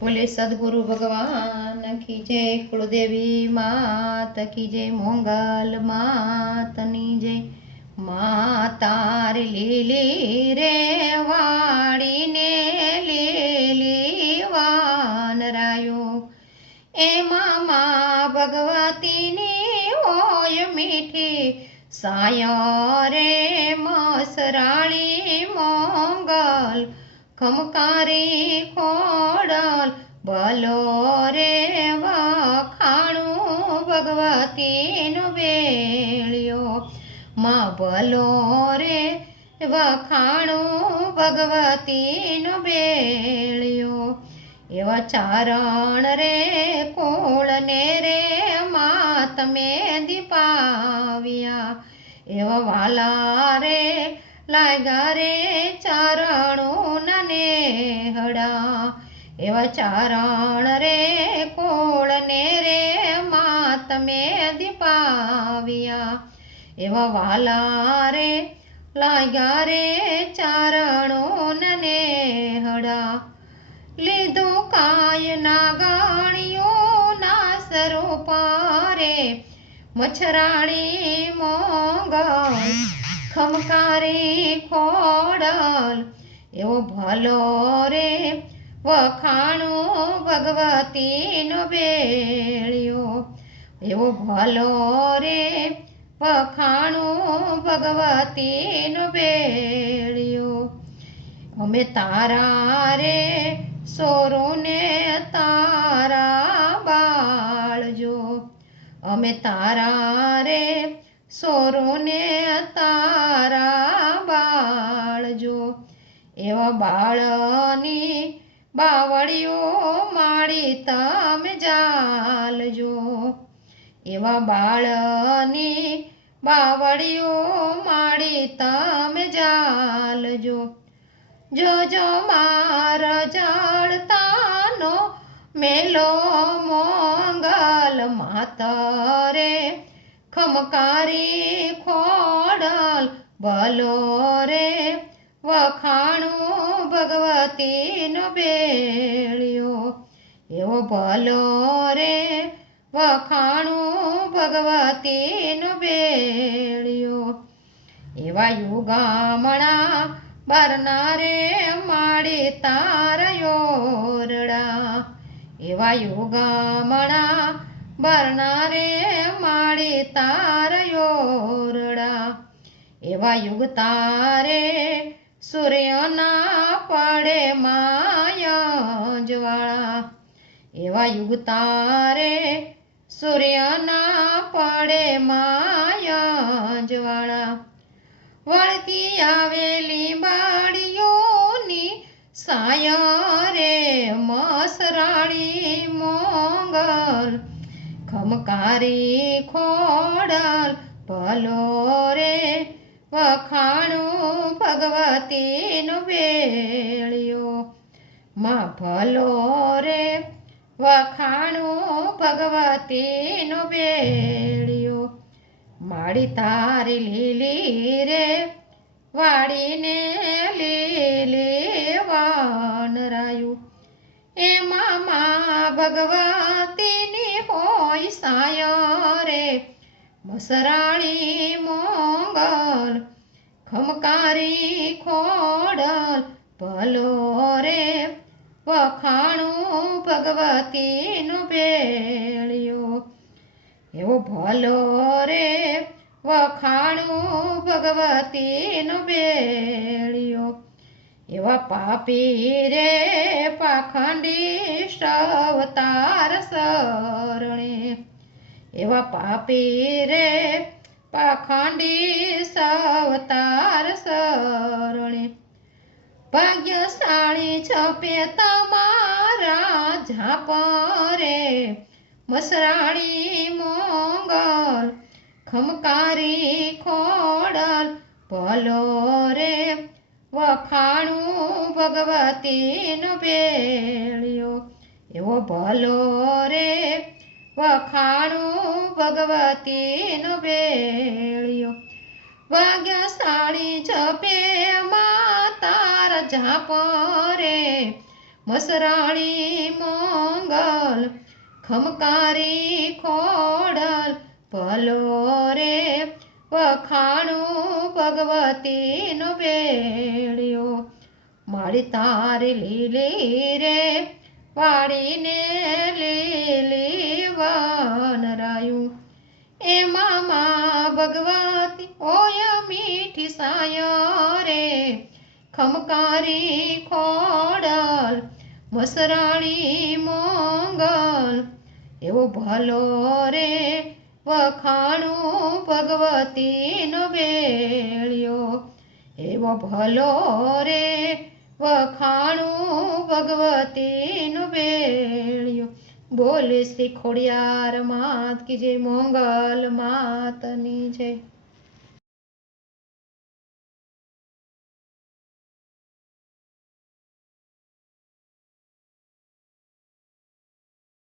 बोले सदगुरु भगवान की जय, कुलदेवी मात की जय, मोंगल मातनी जय। तारी લીલી રે વાળીને લીલી વાનરાયો, એમાં મા ભગવતીની હોય મીઠી સાયા રે મસરાળી મોંગલ ખમકારી ખોડલ ભલો રે વખાણું ભગવતીનો બેળિયો, માં ભલો રે વખાણું ભગવતીનો બેળિયો। એવા ચારણ રે કુળને રે માં તમે દીપાવ્યા, એવા વાલા રે લાગ્યા રે ચારણું નેહડા, એવા ચારણ રે કુળને રે માં તમે દીપાવ્યા, એવા વાલા રે લાગ્યા રે ચારણું નેહડા। લીધું કાય ના ગાણિયું ના સ્વરૂપ રે મચ્છરાણી મોંગલ ખમકારી ખોડલ, એવો ભલો રે વખાણું ભગવતીનો બેળિયો, એવો ભલો રે વખાણું ભગવતીનો બેળિયો। અમે તારા રે સોરોને તારા બાળજો, અમે તારા રે સોરોને તારા બાળજો, એવા બાળની બાવળીઓ માળી તમે જાલજો, એવા બાળની બાવળીઓ માળી તમે જાલજો। જોજો માર જળતાનો મેલો મોંગલ માતરે ખમકારી ખોડલ ભલો રે વખાણું ભગવતીનો બેળિયો, એવો ભલો રે વખાણું ભગવતીનો બેળિયો। એવા યુગામણા બારના રે માળી તારા ઓરડા, એવા યુગામણા બારના રે માળી તારા ઓરડા, એવા યુગ તારે સૂર્યના પડે માયા જ્વાળા, એવા યુગ તારે સૂર્યના પડે માયા જ્વાળા। વળતી આવેલી બાળીઓની સાયા રે મસરાળી મોંગલ ખમકારી ખોડલ ભલો રે વખાણું ભગવતીનો બેળિયો, માં ભલો રે વખાણું ભગવતીનો બેળિયો। માળી તારી લીલી રે વાળીને લીલી વાનરાયું, એમાં મા ભગવતીની હોય સાયા રે મસરાળી મોંગલ ખમકારી ખોડલ ભલો રે વખાણું ભગવતીનો બેળિયો, એવો ભલો રે વખાણું ભગવતીનો બેળિયો। એવા પાપી રે પાખંડી અવતાર શરણે, એવા પાપી રે પાખંડી અવતાર શરણે, ભાગ્યશાળી છપે તમારા ઝાપ રે મસરાળી મોંગલ ખમકારી ખોડલ ભલો રે વખાણું ભગવતીનો બેળિયો, એવો ભલો રે વખાણું ભગવતીનો બેળિયો। ભાગ્યશાળી જપે માં તારા ઝાપ રે મસરાળી મોંગલ ખમકારી ખોડલ ભલો રે વખાણું ભગવતીનો બેડિયો મારી તારી લીલી રે વાળીને લીલી વનરાયું એમાં મા ભગવતી ઓય મીઠી સાય રે ખમકારી ખોડલ મસરાળી મોંગલ એવો ભલો રે વખાણું ભગવતીનો બેડિયો એવો ભલો રે વખાણું ભગવતીનો બેડિયો બોલે શ્રી ખોડિયાર માત કી જય મોંગલ માતની જય।